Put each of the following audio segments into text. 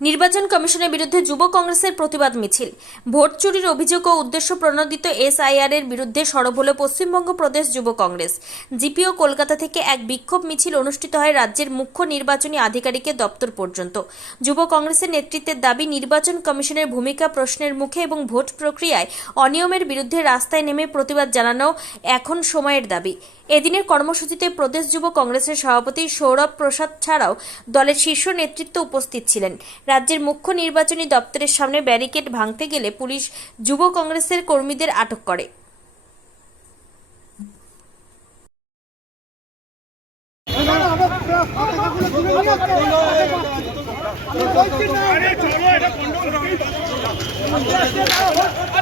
নির্বাচন কমিশনের বিরুদ্ধে যুব কংগ্রেসের প্রতিবাদ মিছিল। ভোট চুরির অভিযোগ ও উদ্দেশ্য প্রণোদিত এসআইআর এর বিরুদ্ধে সরব হল পশ্চিমবঙ্গ প্রদেশ যুব কংগ্রেস। জিপিও কলকাতা থেকে এক বিক্ষোভ মিছিল অনুষ্ঠিত হয় রাজ্যের মুখ্য নির্বাচনী আধিকারিকের দপ্তর পর্যন্ত। যুব কংগ্রেসের নেতৃত্বের দাবি, নির্বাচন কমিশনের ভূমিকা প্রশ্নের মুখে এবং ভোট প্রক্রিয়ায় অনিয়মের বিরুদ্ধে রাস্তায় নেমে প্রতিবাদ জানানো এখন সময়ের দাবি। এদিনের কর্মসূচিতে প্রদেশ যুব কংগ্রেসের সভাপতি সৌরভ প্রসাদ ছাড়াও দলের শীর্ষ নেতৃত্ব উপস্থিত ছিলেন। রাজ্যের মুখ্য নির্বাচনী দপ্তরের সামনে ব্যারিকেড ভাঙতে গেলে পুলিশ যুব কংগ্রেসের কর্মীদের আটক করে। যাব যাব দাঁড়ান আরে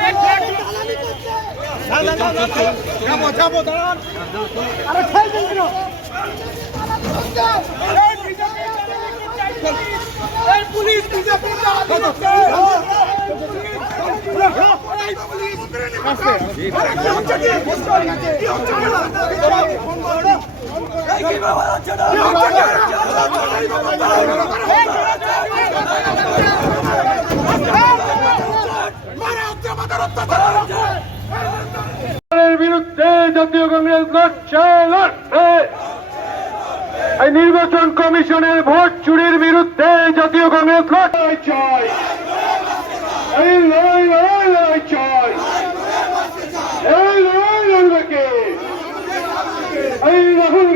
পুলিশ বিজেপি এর বিরুদ্ধে জাতীয় কংগ্রেস লড়ছে লড়ছে। এই নির্বাচন কমিশনের ভোট চুরির বিরুদ্ধে জাতীয় কংগ্রেস লড়াই চাই। এই রাহুল